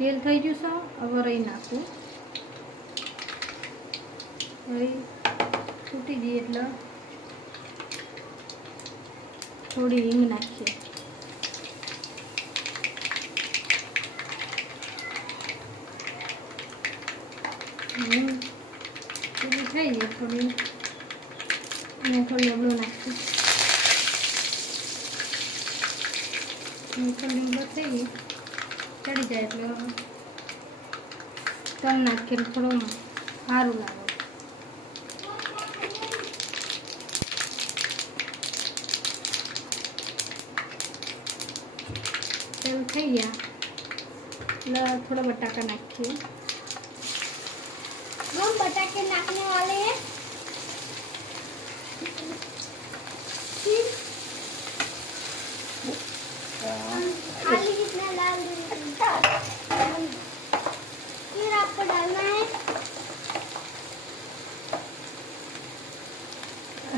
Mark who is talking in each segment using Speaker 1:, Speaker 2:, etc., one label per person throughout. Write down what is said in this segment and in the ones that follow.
Speaker 1: તેલ થઈ ગયું છે. હવે રહી નાખું. રહી છૂટી જઈએ એટલે થોડી હિંગ નાખીએ. હિંગ થોડી થઈ જાય થોડી. મીઠો લીમડો નાખી થોડી લીમડો થઈ ગઈ. ચડી જાય એટલે તલ નાખીને થોડું સારું લાગે તેલ થઈ ગયા એટલે થોડા બટાકા નાખીએ
Speaker 2: हम बटाके नाखने वाले हैं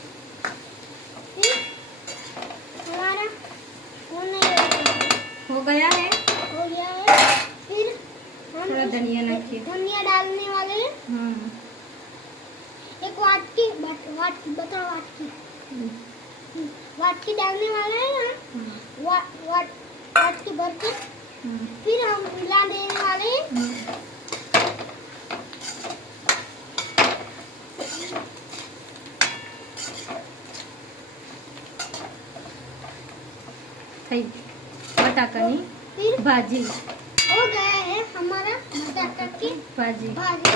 Speaker 1: धनिया नाखिए
Speaker 2: धनिया डालने वाले हैं
Speaker 1: हाँ
Speaker 2: एक वाटकी बट वाट बताओ वाटकी वाटकी डालने वाले हैं ना
Speaker 1: हाँ,
Speaker 2: वा, वाट वाटकी भर के
Speaker 1: हाँ,
Speaker 2: फिर हम मिला देने वाले हैं
Speaker 1: हाँ। થઈ બટાકાની
Speaker 2: फिर
Speaker 1: ભાજી
Speaker 2: हो गया है हमारा भाजी।
Speaker 1: भाजी